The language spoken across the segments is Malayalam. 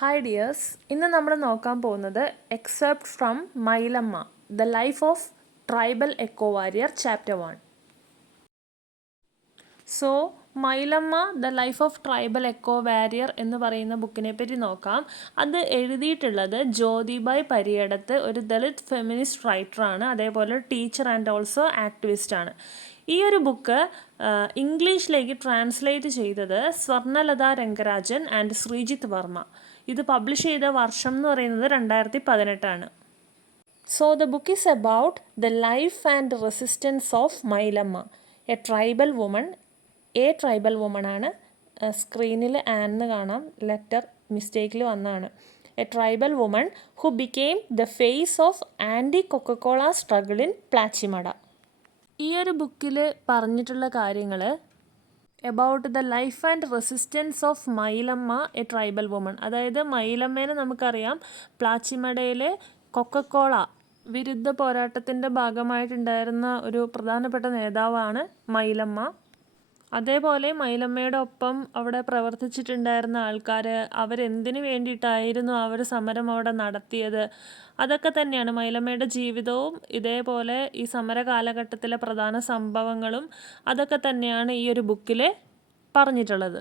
ഹായ് ഡിയേഴ്സ്, ഇന്ന് നമ്മൾ നോക്കാൻ പോകുന്നത് except from Mylamma the life of tribal eco warrior chapter 1. So Mylamma the life of tribal eco warrior എന്ന് പറയുന്ന ബുക്കിനെ പറ്റി നോക്കാം. അത് എഴുതിയിട്ടുള്ളത് ജ്യോതിബായ് പരിയടത്ത്, ഒരു ദളിത് ഫെമിനിസ്റ്റ് റൈറ്ററാണ്, അതേപോലെ ടീച്ചർ ആൻഡ് ഓൾസോ ആക്ടിവിസ്റ്റാണ്. ഈ ഒരു ബുക്ക് ഇംഗ്ലീഷിലേക്ക് ട്രാൻസ്ലേറ്റ് ചെയ്തത് സ്വർണലത രംഗരാജൻ ആൻഡ് ശ്രീജിത്ത് വർമ്മ. ഇത് പബ്ലിഷ് ചെയ്ത വർഷം എന്ന് പറയുന്നത് 2018. So the book is about the life and resistance of Mylamma, a tribal woman ആണ്. സ്ക്രീനിൽ ആന്ന് കാണാം, ലെറ്റർ മിസ്റ്റേക്കിൽ വന്നതാണ്. A tribal woman who became the face of anti Coca Cola struggle in Plachimada. ഈ ഒരു ബുക്കിൽ പറഞ്ഞിട്ടുള്ള കാര്യങ്ങൾ about the life and resistance of Mylamma a tribal woman. അതായത് മൈലമ്മേനെ നമുക്കറിയാം, പ്ലാച്ചിമടയിലെ കൊക്കക്കോള വിരുദ്ധ പോരാട്ടത്തിൻ്റെ ഭാഗമായിട്ടുണ്ടായിരുന്ന ഒരു പ്രധാനപ്പെട്ട നേതാവാണ് മൈലമ്മ. അതേപോലെ മൈലമ്മയുടെ ഒപ്പം അവിടെ പ്രവർത്തിച്ചിട്ടുണ്ടായിരുന്ന ആൾക്കാർ, അവരെന്തിനു വേണ്ടിയിട്ടായിരുന്നു അവർ സമരം അവിടെ നടത്തിയത്, അതൊക്കെ തന്നെയാണ് മൈലമ്മയുടെ ജീവിതവും ഇതേപോലെ ഈ സമര കാലഘട്ടത്തിലെ പ്രധാന സംഭവങ്ങളും അതൊക്കെ തന്നെയാണ് ഈ ഒരു ബുക്കിൽ പറഞ്ഞിട്ടുള്ളത്.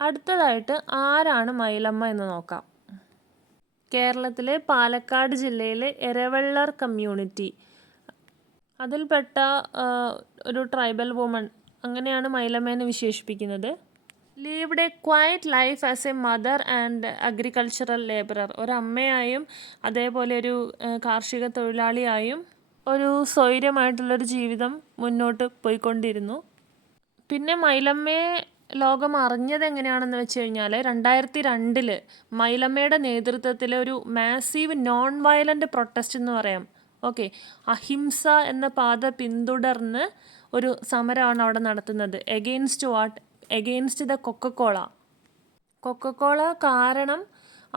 അടുത്തതായിട്ട് ആരാണ് മൈലമ്മ എന്ന് നോക്കാം. കേരളത്തിലെ പാലക്കാട് ജില്ലയിലെ എരവെള്ളർ കമ്മ്യൂണിറ്റി അതിൽപ്പെട്ട ഒരു ട്രൈബൽ വുമൺ, അങ്ങനെയാണ് മൈലമ്മേനെ വിശേഷിപ്പിക്കുന്നത്. Lived a quiet life as a mother and agricultural labourer. ഒരമ്മയായും അതേപോലെ ഒരു കാർഷിക തൊഴിലാളിയായും ഒരു സ്വൈര്യമായിട്ടുള്ളൊരു ജീവിതം മുന്നോട്ട് പോയിക്കൊണ്ടിരുന്നു. പിന്നെ മൈലമ്മയെ ലോകം അറിഞ്ഞത് എങ്ങനെയാണെന്ന് വെച്ച് കഴിഞ്ഞാൽ 2002 മൈലമ്മയുടെ നേതൃത്വത്തിൽ ഒരു മാസീവ് നോൺ വയലൻ്റ് പ്രൊട്ടസ്റ്റ് എന്ന് പറയാം. ഓക്കെ, അഹിംസ എന്ന പാത പിന്തുടർന്ന് ഒരു സമരമാണ് അവിടെ നടത്തുന്നത്. എഗെയിൻസ്റ്റ് ദ കൊക്കക്കോള കാരണം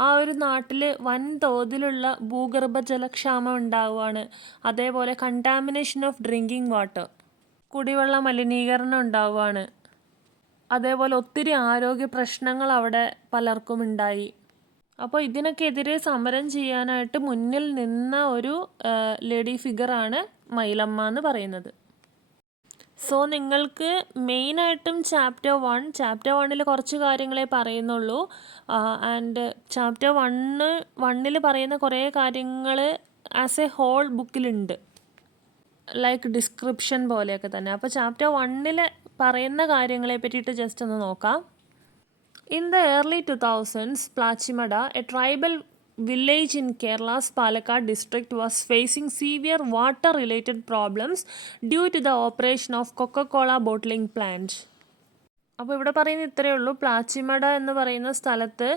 ആ ഒരു നാട്ടിൽ വൻതോതിലുള്ള ഭൂഗർഭ ജലക്ഷാമം ഉണ്ടാവുകയാണ്. അതേപോലെ കണ്ടാമിനേഷൻ ഓഫ് ഡ്രിങ്കിങ് വാട്ടർ, കുടിവെള്ള മലിനീകരണം ഉണ്ടാവുകയാണ്. അതേപോലെ ഒത്തിരി ആരോഗ്യ പ്രശ്നങ്ങൾ അവിടെ പലർക്കും ഉണ്ടായി. അപ്പോൾ ഇതിനൊക്കെതിരെ സമരം ചെയ്യാനായിട്ട് മുന്നിൽ നിന്ന ഒരു ലേഡി ഫിഗറാണ് മൈലമ്മ എന്ന് പറയുന്നത്. സോ നിങ്ങൾക്ക് മെയിനായിട്ടും ചാപ്റ്റർ 1 കുറച്ച് കാര്യങ്ങളെ പറയുന്നുള്ളൂ. ആൻഡ് ചാപ്റ്റർ 1 പറയുന്ന കുറേ കാര്യങ്ങൾ ആസ് എ ഹോൾ ബുക്കിലുണ്ട്, ലൈക്ക് ഡിസ്ക്രിപ്ഷൻ പോലെയൊക്കെ തന്നെ. അപ്പോൾ ചാപ്റ്റർ 1 പറയുന്ന കാര്യങ്ങളെ പറ്റിയിട്ട് ജസ്റ്റ് ഒന്ന് നോക്കാം. In the early 2000s, Plachimada, a tribal village in Kerala's Palakkad district, was facing severe water-related problems due to the operation of Coca-Cola bottling plant. അപ്പോൾ ഇവിടെ പറയുന്നത് ഇത്രയേ ഉള്ളൂ. പ്ലാച്ചിമട എന്ന് പറയുന്ന സ്ഥലത്ത്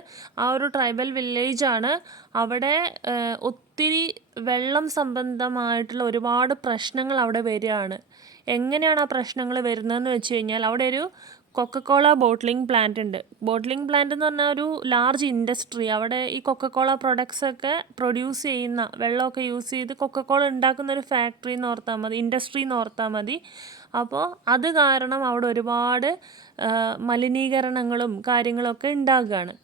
ആ ഒരു ട്രൈബൽ വില്ലേജാണ്. അവിടെ ഒത്തിരി വെള്ളം സംബന്ധമായിട്ടുള്ള ഒരുപാട് പ്രശ്നങ്ങൾ അവിടെ വരികയാണ്. എങ്ങനെയാണ് ആ പ്രശ്നങ്ങൾ വരുന്നതെന്ന് വെച്ച് കഴിഞ്ഞാൽ, അവിടെ ഒരു കൊക്കക്കോള ബോട്ട്ലിംഗ് പ്ലാന്റ് ഉണ്ട്. ബോട്ട്ലിംഗ് പ്ലാന്റ് എന്ന് പറഞ്ഞാൽ ഒരു ലാർജ് ഇൻഡസ്ട്രി. അവിടെ ഈ കൊക്കക്കോള പ്രൊഡക്ട്സൊക്കെ പ്രൊഡ്യൂസ് ചെയ്യുന്ന, വെള്ളമൊക്കെ യൂസ് ചെയ്ത് കൊക്കക്കോള ഉണ്ടാക്കുന്ന ഒരു ഫാക്ടറി എന്ന് ഓർത്താൽ മതി, ഇൻഡസ്ട്രി എന്ന് ഓർത്താൽ മതി. അപ്പോൾ അത് കാരണം അവിടെ ഒരുപാട് മലിനീകരണങ്ങളും കാര്യങ്ങളൊക്കെ ഉണ്ടാകുകയാണ്.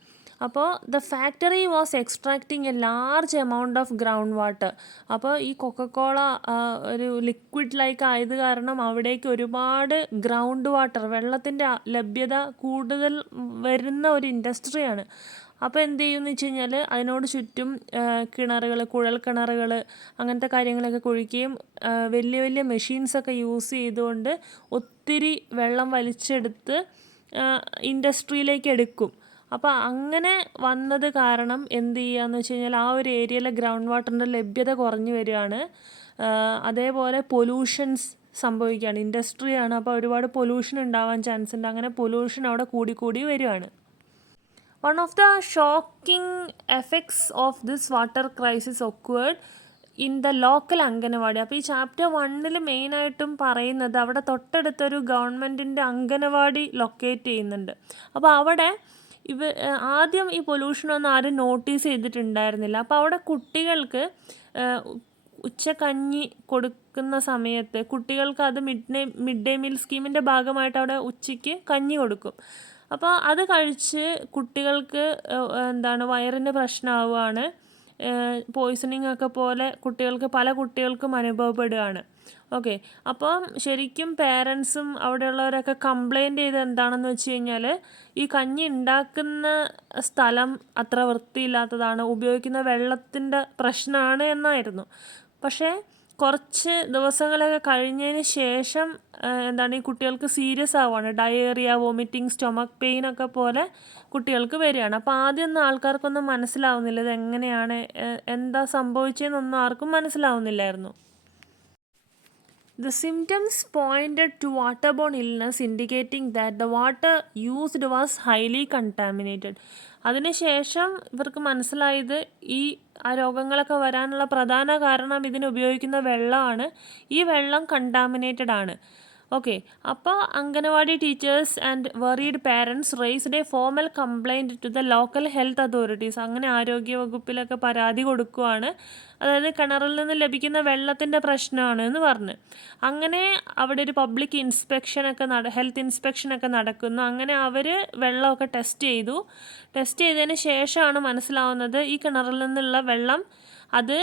അപ്പോൾ the factory was extracting A large amount of ground water. അപ്പോൾ ഈ കൊക്കക്കോള ഒരു ലിക്വിഡ് ലൈക്ക് ആയത് കാരണം അവിടേക്ക് ഒരുപാട് ഗ്രൗണ്ട് വാട്ടർ, വെള്ളത്തിൻ്റെ ലഭ്യത കൂടുതൽ വരുന്ന ഒരു ഇൻഡസ്ട്രിയാണ്. അപ്പോൾ എന്ത് ചെയ്യുമെന്ന് വെച്ച് കഴിഞ്ഞാൽ, അതിനോട് ചുറ്റും കിണറുകൾ, കുഴൽ കിണറുകൾ, അങ്ങനത്തെ കാര്യങ്ങളൊക്കെ കുഴിക്കുകയും വലിയ വലിയ മെഷീൻസൊക്കെ യൂസ് ചെയ്തുകൊണ്ട് ഒത്തിരി വെള്ളം വലിച്ചെടുത്ത് ഇൻഡസ്ട്രിയിലേക്ക് എടുക്കും. അപ്പോൾ അങ്ങനെ വന്നത് കാരണം എന്ത് ചെയ്യുകയെന്ന് വെച്ച് കഴിഞ്ഞാൽ, ആ ഒരു ഏരിയയിലെ ഗ്രൗണ്ട് വാട്ടറിൻ്റെ ലഭ്യത കുറഞ്ഞു വരികയാണ്. അതേപോലെ പൊല്യൂഷൻസ് സംഭവിക്കുകയാണ്. ഇൻഡസ്ട്രിയാണ്, അപ്പോൾ ഒരുപാട് പൊല്യൂഷൻ ഉണ്ടാവാൻ ചാൻസ് ഉണ്ട്. അങ്ങനെ പൊല്യൂഷൻ അവിടെ കൂടി വരികയാണ്. One of the shocking effects of this water crisis ഒക്വേർഡ് in the local anganwadi. അപ്പോൾ ഈ ചാപ്റ്റർ 1 മെയിനായിട്ടും പറയുന്നത് അവിടെ തൊട്ടടുത്തൊരു ഗവൺമെൻറ്റിൻ്റെ അംഗനവാടി ലൊക്കേറ്റ് ചെയ്യുന്നുണ്ട്. അപ്പോൾ അവിടെ ആദ്യം ഈ പൊല്യൂഷനൊന്നും ആരും നോട്ടീസ് ചെയ്തിട്ടുണ്ടായിരുന്നില്ല. അപ്പോൾ അവിടെ കുട്ടികൾക്ക് ഉച്ചക്കഞ്ഞി കൊടുക്കുന്ന സമയത്ത് കുട്ടികൾക്ക് അത് മിഡ് ഡേ മീൽ സ്കീമിൻ്റെ ഭാഗമായിട്ട് അവിടെ ഉച്ചയ്ക്ക് കഞ്ഞി കൊടുക്കും. അപ്പോൾ അത് കഴിച്ച് കുട്ടികൾക്ക് വയറിന് പ്രശ്നമാവുകയാണ്. പോയ്സണിങ് ഒക്കെ പോലെ പല കുട്ടികൾക്കും അനുഭവപ്പെടുകയാണ്. ഓക്കെ, അപ്പം ശരിക്കും പേരൻസും അവിടെയുള്ളവരൊക്കെ കംപ്ലൈൻറ്റ് ചെയ്ത് എന്താണെന്ന് വെച്ച് കഴിഞ്ഞാൽ ഈ കഞ്ഞി ഉണ്ടാക്കുന്ന സ്ഥലം അത്ര വൃത്തിയില്ലാത്തതാണ്, ഉപയോഗിക്കുന്ന വെള്ളത്തിൻ്റെ പ്രശ്നമാണ് എന്നായിരുന്നു. പക്ഷേ കുറച്ച് ദിവസങ്ങളൊക്കെ കഴിഞ്ഞതിന് ശേഷം ഈ കുട്ടികൾക്ക് സീരിയസ് ആവുകയാണ്. ഡയേറിയ, വോമിറ്റിംഗ്, സ്റ്റൊമക്ക് പെയിൻ ഒക്കെ പോലെ കുട്ടികൾക്ക് വരികയാണ്. അപ്പോൾ ആദ്യമൊന്നും ആൾക്കാർക്കൊന്നും മനസ്സിലാവുന്നില്ല ഇതെങ്ങനെയാണ്, എന്താ സംഭവിച്ചതെന്നൊന്നും ആർക്കും മനസ്സിലാവുന്നില്ലായിരുന്നു. The symptoms pointed to waterborne illness, indicating that the water used was highly contaminated. അതിനുശേഷം ഇവർക്ക് മനസ്സിലായത് ആ രോഗങ്ങളൊക്കെ വരാനുള്ള പ്രധാന കാരണം ഇതിനുപയോഗിക്കുന്ന വെള്ളമാണ്. ഈ വെള്ളം കണ്ടാമിനേറ്റഡ് ആണ്. ഓക്കെ, അപ്പോൾ anganwadi teachers and worried parents raised a formal complaint to the local health authorities. അങ്ങനെ ആരോഗ്യ വകുപ്പിലൊക്കെ പരാതി കൊടുക്കുകയാണ്. അതായത് കിണറിൽ നിന്ന് ലഭിക്കുന്ന വെള്ളത്തിൻ്റെ പ്രശ്നമാണ് എന്ന് പറഞ്ഞ്. അങ്ങനെ അവിടെ ഒരു പബ്ലിക് ഹെൽത്ത് ഇൻസ്പെക്ഷനൊക്കെ നടക്കുന്നു. അങ്ങനെ അവർ വെള്ളമൊക്കെ ടെസ്റ്റ് ചെയ്തതിന് ശേഷമാണ് മനസ്സിലാവുന്നത് ഈ കിണറിൽ നിന്നുള്ള വെള്ളം അത്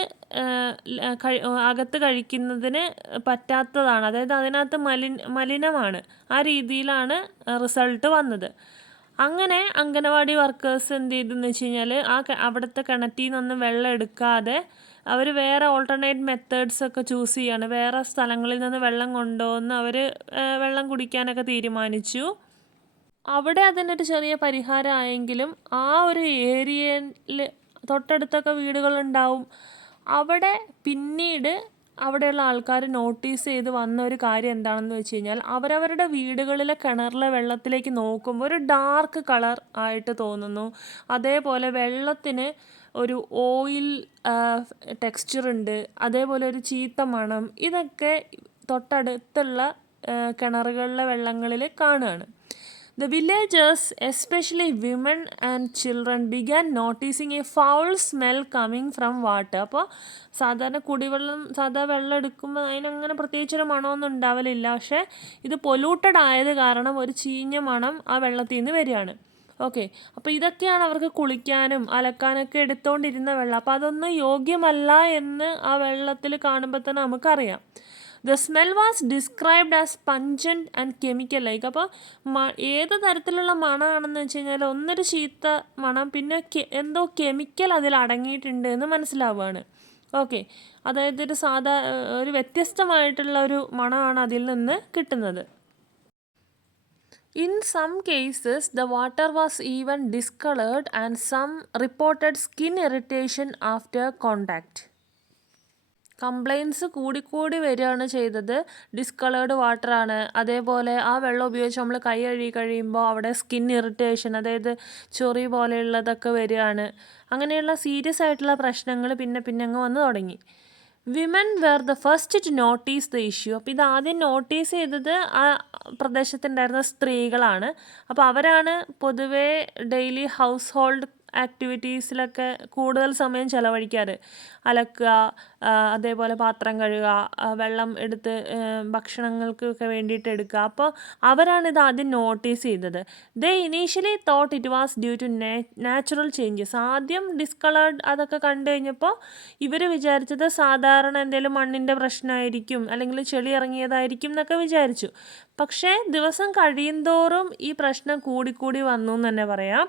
അകത്ത് കഴിക്കുന്നതിന് പറ്റാത്തതാണ്. അതായത് അതിനകത്ത് മലിനമാണ്. ആ രീതിയിലാണ് റിസൾട്ട് വന്നത്. അങ്ങനെ അംഗനവാടി വർക്കേഴ്സ് എന്ത് ചെയ്തെന്ന് വെച്ച് കഴിഞ്ഞാൽ അവിടുത്തെ കിണറ്റിൽ നിന്നൊന്നും വെള്ളം എടുക്കാതെ അവർ വേറെ ഓൾട്ടർനേറ്റ് മെത്തേഡ്സ് ഒക്കെ ചൂസ് ചെയ്യാണ്. വേറെ സ്ഥലങ്ങളിൽ നിന്ന് വെള്ളം കൊണ്ടുവന്ന് അവർ വെള്ളം കുടിക്കാനൊക്കെ തീരുമാനിച്ചു. അവിടെ അതിനൊരു ചെറിയ പരിഹാരമായെങ്കിലും ആ ഒരു ഏരിയയിൽ തൊട്ടടുത്തൊക്കെ വീടുകളുണ്ടാവും. അവിടെ പിന്നീട് അവിടെയുള്ള ആൾക്കാർ നോട്ടീസ് ചെയ്ത് വന്ന ഒരു കാര്യം എന്താണെന്ന് വെച്ച് കഴിഞ്ഞാൽ അവരവരുടെ വീടുകളിലെ കിണറിലെ വെള്ളത്തിലേക്ക് നോക്കുമ്പോൾ ഒരു ഡാർക്ക് കളർ ആയിട്ട് തോന്നുന്നു. അതേപോലെ വെള്ളത്തിന് ഒരു ഓയിൽ ടെക്സ്ചർ ഉണ്ട്. അതേപോലെ ഒരു ചീത്ത മണം. ഇതൊക്കെ തൊട്ടടുത്തുള്ള കിണറുകളിലെ വെള്ളങ്ങളിൽ കാണുകയാണ്. The villagers, especially women and children, began noticing a foul smell coming from water. അപ്പോൾ സാധാ വെള്ളം എടുക്കുമ്പോൾ അതിനങ്ങനെ പ്രത്യേകിച്ചൊരു മണമൊന്നും ഉണ്ടാവലില്ല. പക്ഷേ ഇത് പൊല്യൂട്ടഡ് ആയത് കാരണം ഒരു ചീഞ്ഞ മണം ആ വെള്ളത്തിൽ നിന്ന് വരികയാണ്. ഓക്കെ, അപ്പോൾ ഇതൊക്കെയാണ് അവർക്ക് കുളിക്കാനും അലക്കാനൊക്കെ എടുത്തുകൊണ്ടിരുന്ന വെള്ളം. അപ്പോൾ അതൊന്നും യോഗ്യമല്ല എന്ന് ആ വെള്ളത്തിൽ കാണുമ്പോൾ തന്നെ നമുക്കറിയാം. The smell was described as pungent and chemical-like. അപ്പോൾ ഏത് തരത്തിലുള്ള മണമാണെന്ന് വെച്ച് കഴിഞ്ഞാൽ ഒന്നൊരു ചീത്ത മണം, പിന്നെ എന്തോ കെമിക്കൽ അതിൽ അടങ്ങിയിട്ടുണ്ട് എന്ന് മനസ്സിലാവുകയാണ്. ഓക്കെ, അതായത് ഒരു വ്യത്യസ്തമായിട്ടുള്ള ഒരു മണമാണ് അതിൽ നിന്ന് കിട്ടുന്നത്. In some cases, the water was even discolored and some reported skin irritation after contact. Complaints കൂടിക്കൂടി വരികയാണ് ചെയ്തത്. ഡിസ്കളേർഡ് വാട്ടറാണ്. അതേപോലെ ആ വെള്ളം ഉപയോഗിച്ച് നമ്മൾ കൈ കഴുകി കഴിയുമ്പോൾ അവിടെ സ്കിൻ ഇറിറ്റേഷൻ, അതായത് ചൊറി പോലെയുള്ളതൊക്കെ വരികയാണ്. അങ്ങനെയുള്ള സീരിയസ് ആയിട്ടുള്ള പ്രശ്നങ്ങൾ പിന്നെ അങ്ങ് വന്നു തുടങ്ങി. Women were the first to notice the issue. അപ്പോൾ ഇത് ആദ്യം നോട്ടീസ് ചെയ്തത് ആ പ്രദേശത്തുണ്ടായിരുന്ന സ്ത്രീകളാണ്. അപ്പോൾ അവരാണ് പൊതുവേ ഡെയിലി ഹൗസ് ഹോൾഡ് ആക്ടിവിറ്റീസിലൊക്കെ കൂടുതൽ സമയം ചിലവഴിക്കാറ്. അലക്കുക, അതേപോലെ പാത്രം കഴുകുക, വെള്ളം എടുത്ത് ഭക്ഷണങ്ങൾക്കൊക്കെ വേണ്ടിയിട്ട് എടുക്കുക. അപ്പോൾ അവരാണ് ഇത് ആദ്യം നോട്ടീസ് ചെയ്തത്. They initially thought it was due to natural changes. ആദ്യം ഡിസ്കളേർഡ് അതൊക്കെ കണ്ടു കഴിഞ്ഞപ്പോൾ ഇവർ വിചാരിച്ചത് സാധാരണ എന്തെങ്കിലും മണ്ണിൻ്റെ പ്രശ്നമായിരിക്കും, അല്ലെങ്കിൽ ചെളി ഇറങ്ങിയതായിരിക്കും എന്നൊക്കെ വിചാരിച്ചു. പക്ഷേ ദിവസം കഴിയുന്തോറും ഈ പ്രശ്നം കൂടിക്കൂടി വന്നു എന്ന് തന്നെ പറയാം.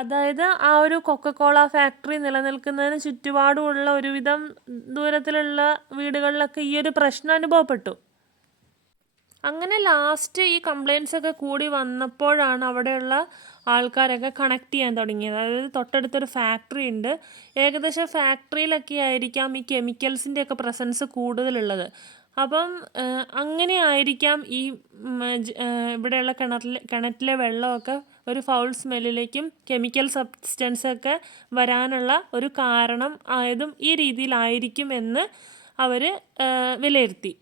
അതായത് ആ ഒരു കൊക്കക്കോള ഫാക്ടറി നിലനിൽക്കുന്നതിന് ചുറ്റുപാടുമുള്ള ഒരുവിധം ദൂരത്തിലുള്ള വീടുകളിലൊക്കെ ഈ ഒരു പ്രശ്നം അനുഭവപ്പെട്ടു. അങ്ങനെ ലാസ്റ്റ് ഈ കംപ്ലയിൻറ്റ്സ് ഒക്കെ കൂടി വന്നപ്പോഴാണ് അവിടെയുള്ള ആൾക്കാരൊക്കെ കണക്ട് ചെയ്യാൻ തുടങ്ങിയത്. അതായത് തൊട്ടടുത്തൊരു ഫാക്ടറി ഉണ്ട്. ഏകദേശം ഫാക്ടറിയിലൊക്കെ ആയിരിക്കാം ഈ കെമിക്കൽസിൻ്റെയൊക്കെ പ്രസൻസ് കൂടുതലുള്ളത്. അപ്പം അങ്ങനെ ആയിരിക്കാം ഈ ഇവിടെയുള്ള കിണറ്റിലെ വെള്ളമൊക്കെ ഒരു ഫൗൾ സ്മെല്ലിലേക്കും കെമിക്കൽ സബ്സ്റ്റൻസൊക്കെ വരാനുള്ള ഒരു കാരണം ആയതും ഈ രീതിയിലായിരിക്കും എന്ന് അവർ വിലയിരുത്തി.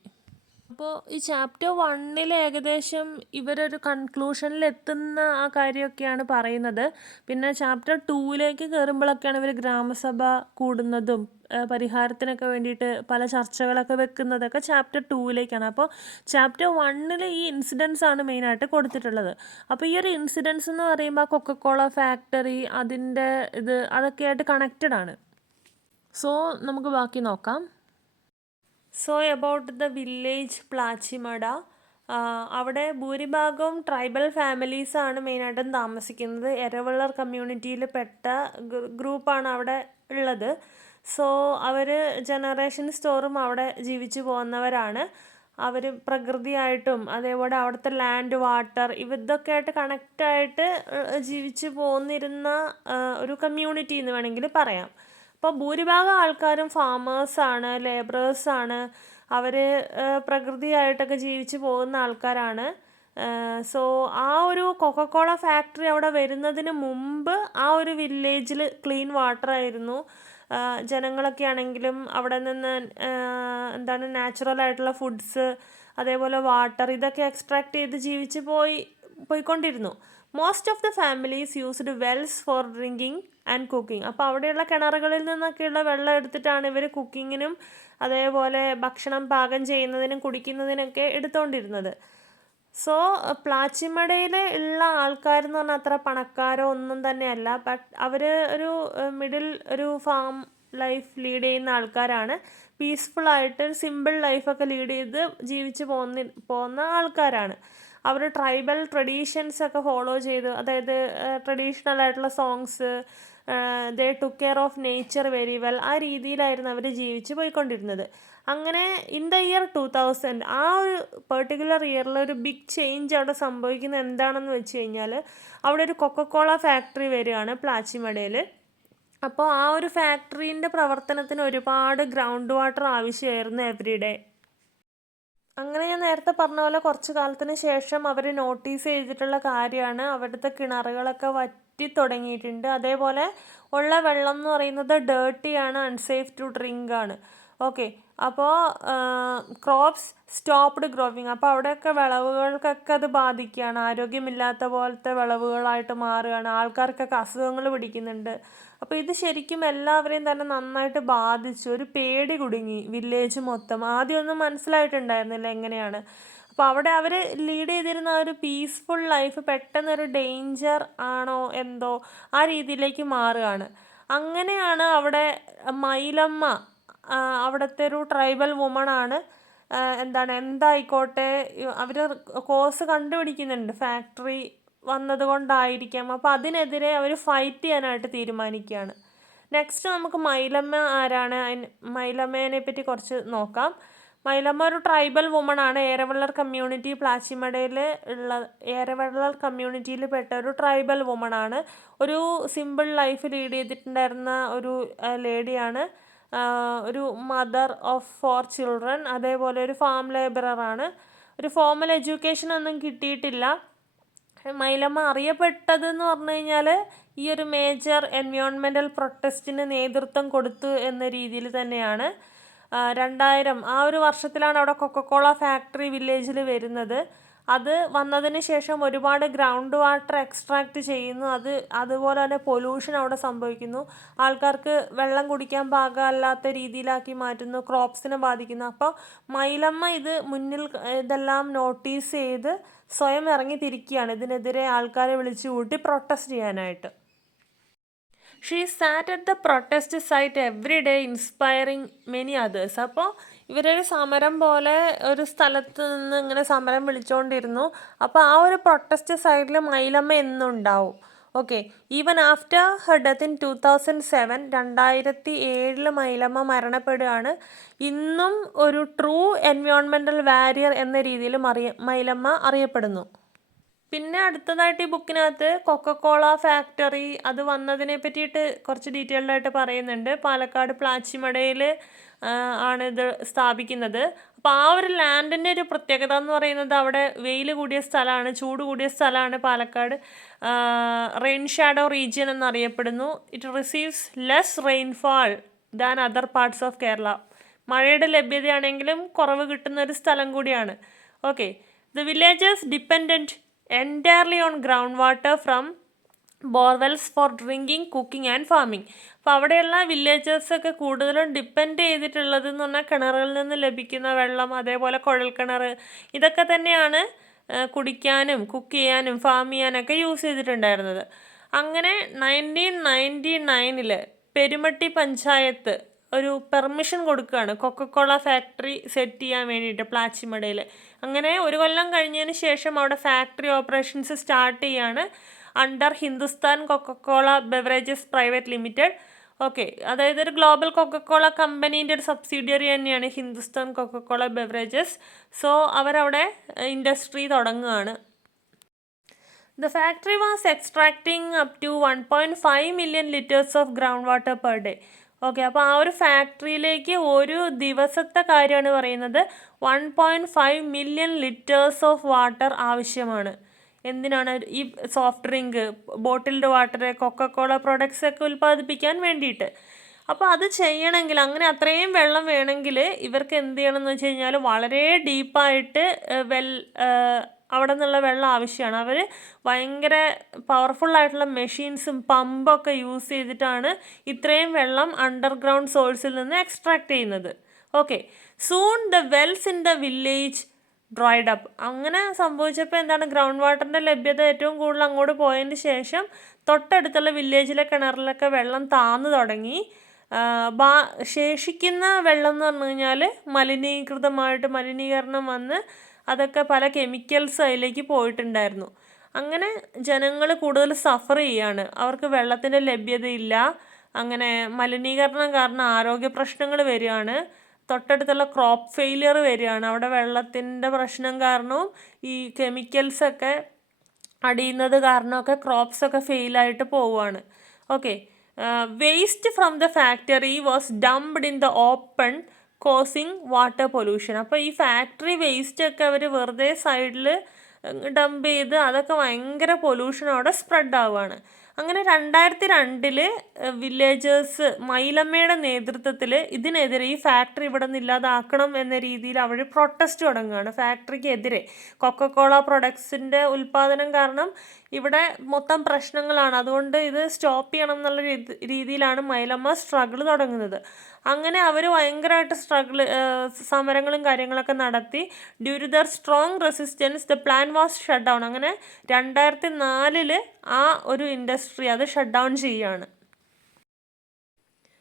അപ്പോൾ ഈ ചാപ്റ്റർ 1 ഏകദേശം ഇവരൊരു കൺക്ലൂഷനിൽ എത്തുന്ന ആ കാര്യമൊക്കെയാണ് പറയുന്നത്. പിന്നെ ചാപ്റ്റർ 2 കയറുമ്പോഴൊക്കെയാണ് ഇവർ ഗ്രാമസഭ കൂടുന്നതും പരിഹാരത്തിനൊക്കെ വേണ്ടിയിട്ട് പല ചർച്ചകളൊക്കെ വെക്കുന്നതൊക്കെ ചാപ്റ്റർ 2 അപ്പോൾ ചാപ്റ്റർ 1 ഈ ഇൻസിഡൻസ് ആണ് മെയിനായിട്ട് കൊടുത്തിട്ടുള്ളത്. അപ്പോൾ ഈ ഒരു ഇൻസിഡൻസ് എന്ന് പറയുമ്പോൾ കൊക്കക്കോള ഫാക്ടറി അതിൻ്റെ അതൊക്കെയായിട്ട് കണക്റ്റഡ് ആണ്. സോ നമുക്ക് ബാക്കി നോക്കാം. So about the village Plachimada, അവിടെ ഭൂരിഭാഗവും ട്രൈബൽ ഫാമിലീസാണ് മെയിനായിട്ടും താമസിക്കുന്നത്. എരവള്ളർ കമ്മ്യൂണിറ്റിയിൽ പെട്ട ഗ്രൂപ്പാണ് അവിടെ ഉള്ളത്. സോ അവർ ജനറേഷൻസ് തോറും അവിടെ ജീവിച്ചു പോകുന്നവരാണ്. അവർ പ്രകൃതിയായിട്ടും അതേപോലെ അവിടുത്തെ ലാൻഡ്, വാട്ടർ ഇതൊക്കെ ആയിട്ട് കണക്റ്റായിട്ട് ജീവിച്ചു പോന്നിരുന്ന ഒരു കമ്മ്യൂണിറ്റി എന്ന് വേണമെങ്കിൽ പറയാം. അപ്പോൾ ഭൂരിഭാഗം ആൾക്കാരും ഫാമേഴ്സാണ്, ലേബറേഴ്സാണ്. അവർ പ്രകൃതിയായിട്ടൊക്കെ ജീവിച്ചു പോകുന്ന ആൾക്കാരാണ്. സോ ആ ഒരു കൊക്കക്കോള ഫാക്ടറി അവിടെ വരുന്നതിന് മുമ്പ് ആ ഒരു വില്ലേജിൽ ക്ലീൻ വാട്ടർ ആയിരുന്നു. ജനങ്ങളൊക്കെ ആണെങ്കിലും അവിടെ നിന്ന് നാച്ചുറലായിട്ടുള്ള ഫുഡ്സ് അതേപോലെ വാട്ടർ ഇതൊക്കെ എക്സ്ട്രാക്ട് ചെയ്ത് ജീവിച്ച് പോയിക്കൊണ്ടിരുന്നു. Most of the families used wells for drinking and cooking. അപ്പോൾ അവിടെയുള്ള കിണറുകളിൽ നിന്നൊക്കെയുള്ള വെള്ളം എടുത്തിട്ടാണ് ഇവർ കുക്കിങ്ങിനും അതേപോലെ ഭക്ഷണം പാകം ചെയ്യുന്നതിനും കുടിക്കുന്നതിനൊക്കെ എടുത്തുകൊണ്ടിരുന്നത്. സോ പ്ലാച്ചിമടയിൽ ഉള്ള ആൾക്കാരെന്ന് പറഞ്ഞാൽ അത്ര പണക്കാരോ ഒന്നും തന്നെയല്ല. ബട്ട് അവർ ഒരു ഫാം ലൈഫ് ലീഡ് ചെയ്യുന്ന ആൾക്കാരാണ്. പീസ്ഫുള്ളായിട്ട് സിമ്പിൾ ലൈഫൊക്കെ ലീഡ് ചെയ്ത് ജീവിച്ച് പോകുന്ന ആൾക്കാരാണ്. അവർ ട്രൈബൽ ട്രഡീഷൻസൊക്കെ ഫോളോ ചെയ്ത്, അതായത് ട്രഡീഷണൽ ആയിട്ടുള്ള songs, they took care of nature very well, ആ രീതിയിലായിരുന്നു അവർ ജീവിച്ച് പോയിക്കൊണ്ടിരുന്നത്. അങ്ങനെ ഇൻ ദ ഇയർ 2000 ആ ഒരു പെർട്ടിക്കുലർ ഇയറിൽ ഒരു ബിഗ് ചേഞ്ച് അവിടെ സംഭവിക്കുന്നത് എന്താണെന്ന് വെച്ച് കഴിഞ്ഞാൽ അവിടെ ഒരു കൊക്കക്കോള ഫാക്ടറി വരികയാണ് പ്ലാച്ചിമടയിൽ. അപ്പോൾ ആ ഒരു ഫാക്ടറീൻ്റെ പ്രവർത്തനത്തിന് ഒരുപാട് ഗ്രൗണ്ട് വാട്ടർ ആവശ്യമായിരുന്നു എവറി ഡേ. അങ്ങനെ ഞാൻ നേരത്തെ പറഞ്ഞ പോലെ കുറച്ച് കാലത്തിന് ശേഷം അവർ നോട്ടീസ് ചെയ്തിട്ടുള്ള കാര്യമാണ് അവിടുത്തെ കിണറുകളൊക്കെ വറ്റി തുടങ്ങിയിട്ടുണ്ട്. അതേപോലെ ഉള്ള വെള്ളം എന്ന് പറയുന്നത് ഡേർട്ടിയാണ്, അൺസേഫ് ടു ഡ്രിങ്ക് ആണ്. ഓക്കെ, അപ്പോൾ ക്രോപ്സ് സ്റ്റോപ്ഡ് ഗ്രോവിങ്. അപ്പോൾ അവിടെയൊക്കെ വിളവുകൾക്കൊക്കെ അത് ബാധിക്കുകയാണ്. ആരോഗ്യമില്ലാത്ത പോലത്തെ വിളവുകളായിട്ട് മാറുകയാണ്. ആൾക്കാർക്കൊക്കെ അസുഖങ്ങൾ പിടിക്കുന്നുണ്ട്. അപ്പോൾ ഇത് ശരിക്കും എല്ലാവരെയും തന്നെ നന്നായിട്ട് ബാധിച്ചു. ഒരു പേടി കുടുങ്ങി വില്ലേജ് മൊത്തം. ആദ്യമൊന്നും മനസ്സിലായിട്ടുണ്ടായിരുന്നില്ല എങ്ങനെയാണ്. അപ്പോൾ അവിടെ അവർ ലീഡ് ചെയ്തിരുന്ന ഒരു പീസ്ഫുൾ ലൈഫ് പെട്ടെന്നൊരു ഡേഞ്ചർ ആണോ എന്തോ ആ രീതിയിലേക്ക് മാറുകയാണ്. അങ്ങനെയാണ് അവിടെ മൈലമ്മ, അവിടുത്തെ ഒരു ട്രൈബൽ വുമണാണ്, എന്തായിക്കോട്ടെ അവർ കോസ് കണ്ടുപിടിക്കുന്നുണ്ട്, ഫാക്ടറി വന്നതുകൊണ്ടായിരിക്കാം. അപ്പോൾ അതിനെതിരെ അവർ ഫൈറ്റ് ചെയ്യാനായിട്ട് തീരുമാനിക്കുകയാണ്. നെക്സ്റ്റ് നമുക്ക് മൈലമ്മ ആരാണ്, മൈലമ്മേനെ പറ്റി കുറച്ച് നോക്കാം. മൈലമ്മ ഒരു ട്രൈബൽ വുമണാണ്. ഏരവള്ളർ കമ്മ്യൂണിറ്റി പ്ലാച്ചിമടയിൽ ഉള്ള ഏരവള്ളർ കമ്മ്യൂണിറ്റിയിൽ പെട്ട ഒരു ട്രൈബൽ വുമണാണ്. ഒരു സിമ്പിൾ ലൈഫ് ലീഡ് ചെയ്തിട്ടുണ്ടായിരുന്ന ഒരു ലേഡിയാണ്. ഒരു മദർ ഓഫ് 4 ചിൽഡ്രൻ. അതേപോലെ ഒരു ഫാം ലേബററാണ്. ഒരു ഫോർമൽ എഡ്യൂക്കേഷൻ ഒന്നും കിട്ടിയിട്ടില്ല. മൈലമ്മ അറിയപ്പെട്ടതെന്ന് പറഞ്ഞു കഴിഞ്ഞാൽ ഈ ഒരു മേജർ എൻവയോൺമെൻറ്റൽ പ്രൊട്ടസ്റ്റിന് നേതൃത്വം കൊടുത്തു എന്ന രീതിയിൽ തന്നെയാണ്. 2000 ആ ഒരു വർഷത്തിലാണ് അവിടെ കൊക്കക്കോള ഫാക്ടറി വില്ലേജിൽ വരുന്നത്. അത് വന്നതിന് ശേഷം ഒരുപാട് ഗ്രൗണ്ട് വാട്ടർ എക്സ്ട്രാക്റ്റ് ചെയ്യുന്നു. അതുപോലെ തന്നെ പൊല്യൂഷൻ അവിടെ സംഭവിക്കുന്നു. ആൾക്കാർക്ക് വെള്ളം കുടിക്കാൻ പാകമല്ലാത്ത രീതിയിലാക്കി മാറ്റുന്നു. ക്രോപ്സിനെ ബാധിക്കുന്നു. അപ്പോൾ മൈലമ്മ ഇതെല്ലാം നോട്ടീസ് ചെയ്ത് സ്വയം ഇറങ്ങി തിരിക്കുകയാണ് ഇതിനെതിരെ ആൾക്കാരെ വിളിച്ചു കൂട്ടി പ്രൊട്ടസ്റ്റ് ചെയ്യാനായിട്ട്. She sat at the protest site every day inspiring many others. അപ്പോൾ ഇവരൊരു സമരം പോലെ ഒരു സ്ഥലത്ത് നിന്ന് ഇങ്ങനെ സമരം വിളിച്ചുകൊണ്ടിരുന്നു. അപ്പോൾ ആ ഒരു പ്രൊട്ടസ്റ്റ് സൈഡിൽ മൈലമ്മ എന്നും ഉണ്ടാവും. Okay, even after her death in 2007 2007 Mylamma മരണപ്പെടുകയാണ്. ഇന്നും ഒരു ട്രൂ എൻവയോൺമെൻറ്റൽ വാരിയർ എന്ന രീതിയിൽ മൈലമ്മ അറിയപ്പെടുന്നു. പിന്നെ അടുത്തതായിട്ട് ഈ ബുക്കിനകത്ത് കൊക്കക്കോള ഫാക്ടറി അത് വന്നതിനെ പറ്റിയിട്ട് കുറച്ച് ഡീറ്റെയിൽഡ് ആയിട്ട് പറയുന്നുണ്ട്. പാലക്കാട് പ്ലാച്ചിമടയിൽ ആണ് ഇത് സ്ഥാപിക്കുന്നത്. അപ്പോൾ ആ ഒരു ലാൻഡിൻ്റെ ഒരു പ്രത്യേകത എന്ന് പറയുന്നത് അവിടെ വെയിൽ കൂടിയ സ്ഥലമാണ്, ചൂട് കൂടിയ സ്ഥലമാണ് പാലക്കാട്. റെയിൻ ഷാഡോ റീജിയൻ എന്നറിയപ്പെടുന്നു. It receives less rainfall than other parts of Kerala. മഴയുടെ ലഭ്യതയാണെങ്കിലും കുറവ് കിട്ടുന്ന ഒരു സ്ഥലം കൂടിയാണ്. Okay, the villagers dependent entirely on ground water from borewells four drinking, cooking and farming. അപ്പോൾ അവിടെയുള്ള വില്ലേജേഴ്സൊക്കെ കൂടുതലും ഡിപ്പെൻഡ് ചെയ്തിട്ടുള്ളത് എന്ന് പറഞ്ഞാൽ കിണറുകളിൽ നിന്ന് ലഭിക്കുന്ന വെള്ളം, അതേപോലെ കുഴൽക്കിണർ, ഇതൊക്കെ തന്നെയാണ് കുടിക്കാനും കുക്ക് ചെയ്യാനും ഫാം ചെയ്യാനൊക്കെ യൂസ് ചെയ്തിട്ടുണ്ടായിരുന്നത്. അങ്ങനെ 1999 പെരുമട്ടി പഞ്ചായത്ത് ഒരു പെർമിഷൻ കൊടുക്കുകയാണ് കൊക്കക്കോള ഫാക്ടറി സെറ്റ് ചെയ്യാൻ വേണ്ടിയിട്ട് പ്ലാച്ചിമടയിൽ. അങ്ങനെ ഒരു കൊല്ലം കഴിഞ്ഞതിന് ശേഷം അവിടെ ഫാക്ടറി ഓപ്പറേഷൻസ് സ്റ്റാർട്ട് ചെയ്യാണ് under Hindustan Coca Cola beverages private limited. Okay, അതായത് ഒരു ഗ്ലോബൽ കൊക്കക്കോള കമ്പനീൻ്റെ ഒരു സബ്സിഡിയറി തന്നെയാണ് ഹിന്ദുസ്ഥാൻ കൊക്കക്കോള ബെവറേജസ്. സോ അവരവിടെ ഇൻഡസ്ട്രി തുടങ്ങുകയാണ്. The factory was extracting up to 1.5 million liters of groundwater per day. Okay, അപ്പോൾ ആ ഒരു ഫാക്ടറിയിലേക്ക് ഒരു ദിവസത്തെ കാര്യമാണ് പറയുന്നത് 1.5 മില്യൺ ലിറ്റേഴ്സ് ഓഫ് വാട്ടർ ആവശ്യമാണ്. എന്തിനാണ്? ഈ soft drink, bottled water, Coca Cola products ഒക്കെ ഉൽപ്പാദിപ്പിക്കാൻ വേണ്ടിയിട്ട്. അപ്പോൾ അത് ചെയ്യണമെങ്കിൽ, അങ്ങനെ അത്രയും വെള്ളം വേണമെങ്കിൽ ഇവർക്ക് എന്ത് ചെയ്യണമെന്ന് വെച്ച് കഴിഞ്ഞാൽ വളരെ ഡീപ്പായിട്ട് അവിടെ നിന്നുള്ള വെള്ളം ആവശ്യമാണ്. അവർ ഭയങ്കര പവർഫുള്ളായിട്ടുള്ള മെഷീൻസും പമ്പൊക്കെ യൂസ് ചെയ്തിട്ടാണ് ഇത്രയും വെള്ളം അണ്ടർഗ്രൗണ്ട് സോഴ്സിൽ നിന്ന് എക്സ്ട്രാക്ട് ചെയ്യുന്നത്. Okay, soon the Wells in the village dried up. അങ്ങനെ സംഭവിച്ചപ്പോൾ എന്താണ്, ഗ്രൗണ്ട് വാട്ടറിൻ്റെ ലഭ്യത ഏറ്റവും കൂടുതൽ അങ്ങോട്ട് പോയതിന് ശേഷം തൊട്ടടുത്തുള്ള വില്ലേജിലെ കിണറിലൊക്കെ വെള്ളം താന്നു തുടങ്ങി. ശേഷിക്കുന്ന വെള്ളം എന്ന് പറഞ്ഞു കഴിഞ്ഞാൽ മലിനീകരണം വന്ന് അതൊക്കെ പല കെമിക്കൽസ് അതിലേക്ക് പോയിട്ടുണ്ടായിരുന്നു. അങ്ങനെ ജനങ്ങൾ കൂടുതൽ സഫർ ചെയ്യാണ്, അവർക്ക് വെള്ളത്തിൻ്റെ ലഭ്യതയില്ല. അങ്ങനെ മലിനീകരണം കാരണം ആരോഗ്യ പ്രശ്നങ്ങൾ വരികയാണ്, തൊട്ടടുത്തുള്ള ക്രോപ്പ് ഫെയിലിയർ വരികയാണ്. അവിടെ വെള്ളത്തിൻ്റെ പ്രശ്നം കാരണവും ഈ കെമിക്കൽസൊക്കെ അടിയുന്നത് കാരണമൊക്കെ ക്രോപ്സൊക്കെ ഫെയിലായിട്ട് പോവുകയാണ്. Okay, waste from the factory was dumped in the open causing water pollution. അപ്പോൾ ഈ ഫാക്ടറി വേസ്റ്റൊക്കെ അവർ വെറുതെ സൈഡിൽ ഡംപ് ചെയ്ത് അതൊക്കെ ഭയങ്കര പൊല്യൂഷൻ അവിടെ സ്പ്രെഡ് ആവുകയാണ്. അങ്ങനെ 2002 വില്ലേജേഴ്സ് മൈലമ്മയുടെ നേതൃത്വത്തിൽ ഇതിനെതിരെ ഈ ഫാക്ടറി ഇവിടെ നിന്ന് ഇല്ലാതാക്കണം എന്ന രീതിയിൽ അവർ പ്രൊട്ടസ്റ്റ് തുടങ്ങുകയാണ് ഫാക്ടറിക്കെതിരെ. കൊക്കക്കോള പ്രൊഡക്ട്സിൻ്റെ ഉൽപ്പാദനം കാരണം ഇവിടെ മൊത്തം പ്രശ്നങ്ങളാണ്, അതുകൊണ്ട് ഇത് സ്റ്റോപ്പ് ചെയ്യണം എന്നുള്ള രീതിയിലാണ് മൈലമ്മ സ്ട്രഗിൾ തുടങ്ങുന്നത്. അങ്ങനെ അവർ ഭയങ്കരമായിട്ട് സമരങ്ങളും കാര്യങ്ങളൊക്കെ നടത്തി. Due to their strong resistance the plan was shut down. അങ്ങനെ 2004 ആ ഒരു ഇൻഡസ്ട്രി അത് ഷട്ട് ഡൗൺ ചെയ്യുകയാണ്.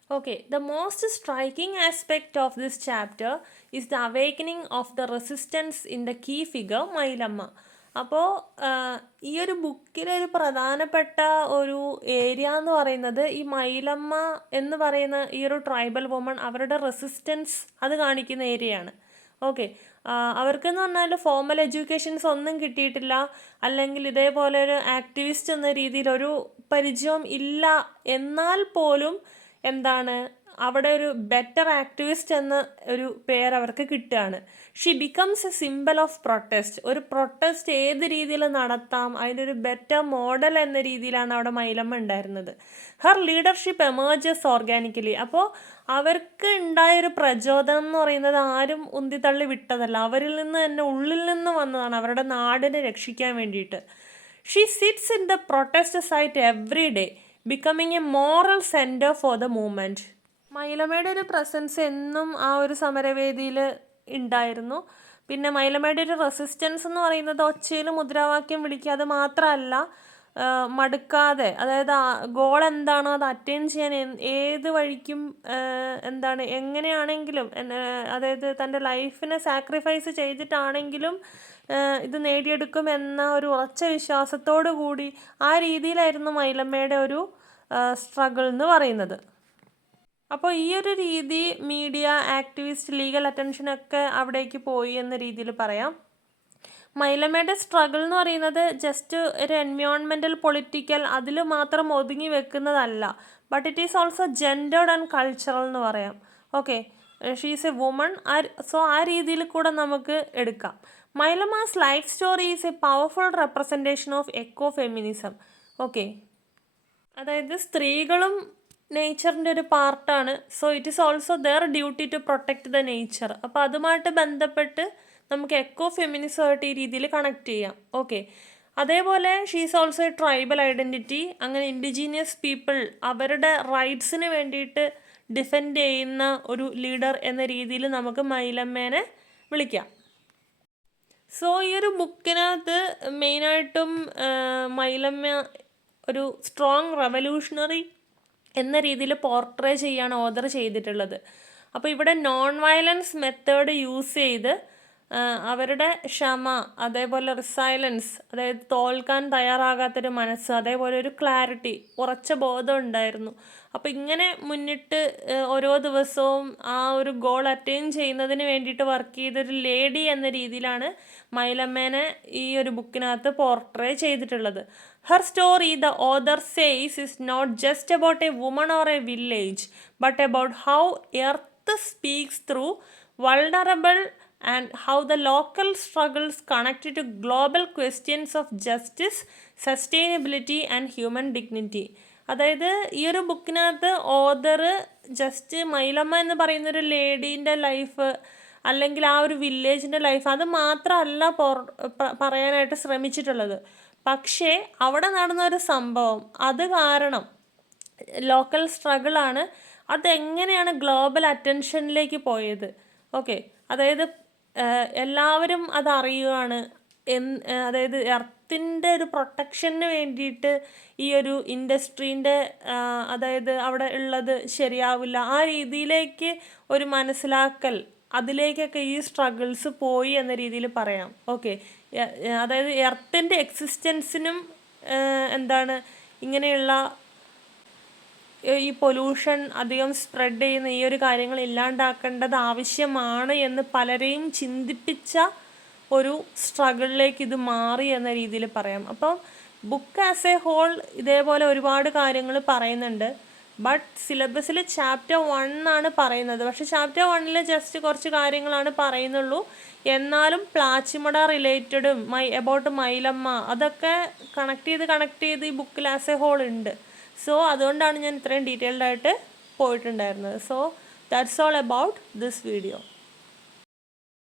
Okay, the most striking aspect of this chapter is the awakening of the resistance in the key figure Mylamma. അപ്പോൾ ഈ ഒരു ബുക്കിലൊരു പ്രധാനപ്പെട്ട ഒരു ഏരിയ എന്ന് പറയുന്നത് ഈ മൈലമ്മ എന്ന് പറയുന്ന ഈ ഒരു ട്രൈബൽ വുമൺ അവരുടെ റെസിസ്റ്റൻസ് അത് കാണിക്കുന്ന ഏരിയയാണ്. ഓക്കെ, അവർക്കെന്ന് പറഞ്ഞാൽ ഫോർമൽ എഡ്യൂക്കേഷൻസ് ഒന്നും കിട്ടിയിട്ടില്ല, അല്ലെങ്കിൽ ഇതേപോലെ ഒരു ആക്ടിവിസ്റ്റ് എന്ന രീതിയിലൊരു പരിചയം ഇല്ല. എന്നാൽ പോലും എന്താണ്, അവിടെ ഒരു ബെറ്റർ ആക്ടിവിസ്റ്റ് എന്ന ഒരു പേര് അവർക്ക് കിട്ടുകയാണ്. She becomes A symbol of protest. ഒരു പ്രൊട്ടസ്റ്റ് ഏത് രീതിയിൽ നടത്താം, അതിനൊരു ബെറ്റർ മോഡൽ എന്ന രീതിയിലാണ് അവിടെ മൈലമ്മ ഉണ്ടായിരുന്നത്. Har leadership emerges organically. അപ്പോൾ അവർക്ക് ഉണ്ടായൊരു പ്രചോദനം എന്ന് പറയുന്നത് ആരും ഉന്തിത്തള്ളി വിട്ടതല്ല, അവരിൽ നിന്ന് തന്നെ ഉള്ളിൽ നിന്ന് വന്നതാണ്, അവരുടെ നാടിനെ രക്ഷിക്കാൻ വേണ്ടിയിട്ട്. She sits in the protest site every day becoming a moral centre for the movement. മൈലമ്മയുടെ ഒരു പ്രസൻസ് എന്നും ആ ഒരു സമരവേദിയിൽ ഉണ്ടായിരുന്നു. പിന്നെ മൈലമ്മയുടെ ഒരു റെസിസ്റ്റൻസ് എന്ന് പറയുന്നത് ഒച്ചയിൽ മുദ്രാവാക്യം വിളിക്കാതെ മാത്രമല്ല, മടുക്കാതെ, അതായത് ഗോൾ എന്താണോ അത് അറ്റൈൻ ചെയ്യാൻ ഏത് വഴിക്കും എന്താണ് എങ്ങനെയാണെങ്കിലും, അതായത് തൻ്റെ ലൈഫിനെ സാക്രിഫൈസ് ചെയ്തിട്ടാണെങ്കിലും ഇത് നേടിയെടുക്കും എന്ന ഒരു ഉറച്ച വിശ്വാസത്തോടു കൂടി ആ രീതിയിലായിരുന്നു മൈലമ്മയുടെ ഒരു സ്ട്രഗിൾ എന്ന് പറയുന്നത്. അപ്പോൾ ഈ ഒരു രീതി മീഡിയ, ആക്ടിവിസ്റ്റ്, ലീഗൽ അറ്റൻഷനൊക്കെ അവിടേക്ക് പോയി എന്ന രീതിയിൽ പറയാം. മൈലമ്മയുടെ സ്ട്രഗിൾ എന്ന് പറയുന്നത് ജസ്റ്റ് ഒരു എൻവയോൺമെൻറ്റൽ, പൊളിറ്റിക്കൽ അതിൽ മാത്രം ഒതുങ്ങി വെക്കുന്നതല്ല, but it is also gendered and cultural എന്ന് പറയാം. Okay, she is a woman. So ആ രീതിയിൽ കൂടെ നമുക്ക് എടുക്കാം. Mylamma's life story is a powerful representation of eco feminism. Okay, അതായത് സ്ത്രീകളും നേച്ചറിൻ്റെ ഒരു പാർട്ടാണ്. So it is also their duty to protect the nature. അപ്പോൾ അതുമായിട്ട് ബന്ധപ്പെട്ട് നമുക്ക് എക്കോ ഫെമിനിസമായിട്ട് ഈ രീതിയിൽ കണക്ട് ചെയ്യാം. ഓക്കെ, അതേപോലെ she's also A tribal identity. അങ്ങനെ ഇൻഡിജീനിയസ് പീപ്പിൾ അവരുടെ റൈറ്റ്സിന് വേണ്ടിയിട്ട് ഡിഫെൻഡ് ചെയ്യുന്ന ഒരു ലീഡർ എന്ന രീതിയിൽ നമുക്ക് മൈലമ്മേനെ വിളിക്കാം. സോ ഈ ഒരു ബുക്കിനകത്ത് മെയിനായിട്ടും മൈലമ്മ ഒരു സ്ട്രോങ് റെവല്യൂഷണറി എന്ന രീതിയിൽ പോർട്രേ ചെയ്യാണ് ഓദർ ചെയ്തിട്ടുള്ളത്. അപ്പോൾ ഇവിടെ നോൺ വയലൻസ് മെത്തേഡ് യൂസ് ചെയ്ത് അവരുടെ ക്ഷമ, അതേപോലെ റിസൈലൻസ്, അതായത് തോൽക്കാൻ തയ്യാറാകാത്തൊരു മനസ്സ്, അതേപോലെ ഒരു ക്ലാരിറ്റി, ഉറച്ച ബോധം ഉണ്ടായിരുന്നു. അപ്പോൾ ഇങ്ങനെ മുന്നിട്ട് ഓരോ ദിവസവും ആ ഒരു ഗോൾ അറ്റൈൻ ചെയ്യുന്നതിന് വേണ്ടിയിട്ട് വർക്ക് ചെയ്തൊരു ലേഡി എന്ന രീതിയിലാണ് മൈലമ്മേനെ ഈ ഒരു ബുക്കിനകത്ത് പോർട്രേ ചെയ്തിട്ടുള്ളത്. Her story, the other says, is not just about a woman or a village, but about how earth speaks through vulnerable and how the local struggles connected to global questions of justice, sustainability and human dignity. അതായത് ഈ ഒരു ബുക്കിനകത്ത് ഓദർ ജസ്റ്റ് മൈലമ്മ എന്ന് പറയുന്നൊരു ലേഡീൻ്റെ ലൈഫ് അല്ലെങ്കിൽ ആ ഒരു വില്ലേജിൻ്റെ ലൈഫ് അത് മാത്രമല്ല പറയാനായിട്ട് ശ്രമിച്ചിട്ടുള്ളത്. പക്ഷേ അവിടെ നടന്ന ഒരു സംഭവം, അത് കാരണം ലോക്കൽ സ്ട്രഗിളാണ്, അതെങ്ങനെയാണ് ഗ്ലോബൽ അറ്റൻഷനിലേക്ക് പോയത്. ഓക്കെ, അതായത് എല്ലാവരും അതറിയുകയാണ്. അതായത് എർത്തിൻ്റെ ഒരു പ്രൊട്ടക്ഷന് വേണ്ടിയിട്ട് ഈ ഒരു ഇൻഡസ്ട്രീൻ്റെ അതായത് അവിടെ ഉള്ളത് ശരിയാവില്ല, ആ രീതിയിലേക്ക് ഒരു മനസ്സിലാക്കൽ, അതിലേക്കൊക്കെ ഈ സ്ട്രഗിൾസ് പോയി എന്ന രീതിയിൽ പറയാം. ഓക്കെ, അതായത് എർത്തിൻ്റെ എക്സിസ്റ്റൻസിനും എന്താണ് ഇങ്ങനെയുള്ള ഈ പൊല്യൂഷൻ അധികം സ്പ്രെഡ് ചെയ്യുന്ന ഈ ഒരു കാര്യങ്ങൾ ഇല്ലാണ്ടാക്കേണ്ടത് ആവശ്യമാണ് എന്ന് പലരെയും ചിന്തിപ്പിച്ച ഒരു സ്ട്രഗിളിലേക്ക് ഇത് മാറി എന്ന രീതിയിൽ പറയാം. അപ്പം ബുക്ക് ആസ് എ ഹോൾ ഇതേപോലെ ഒരുപാട് കാര്യങ്ങൾ പറയുന്നുണ്ട്. ബട്ട് സിലബസിൽ ചാപ്റ്റർ 1 ആണ് പറയുന്നത്. പക്ഷേ ചാപ്റ്റർ 1 ജസ്റ്റ് കുറച്ച് കാര്യങ്ങളാണ് പറയുന്നുള്ളൂ. എന്നാലും പ്ലാച്ചിമട റിലേറ്റഡും അബൌട്ട് മൈലമ്മ അതൊക്കെ കണക്ട് ചെയ്ത് ഈ ബുക്കിൽ ആസ് എ ഹോൾ ഉണ്ട്. സോ അതുകൊണ്ടാണ് ഞാൻ ഇത്രയും ഡീറ്റെയിൽഡ് ആയിട്ട് പോയിട്ടുണ്ടായിരുന്നത്. So that's all about this video.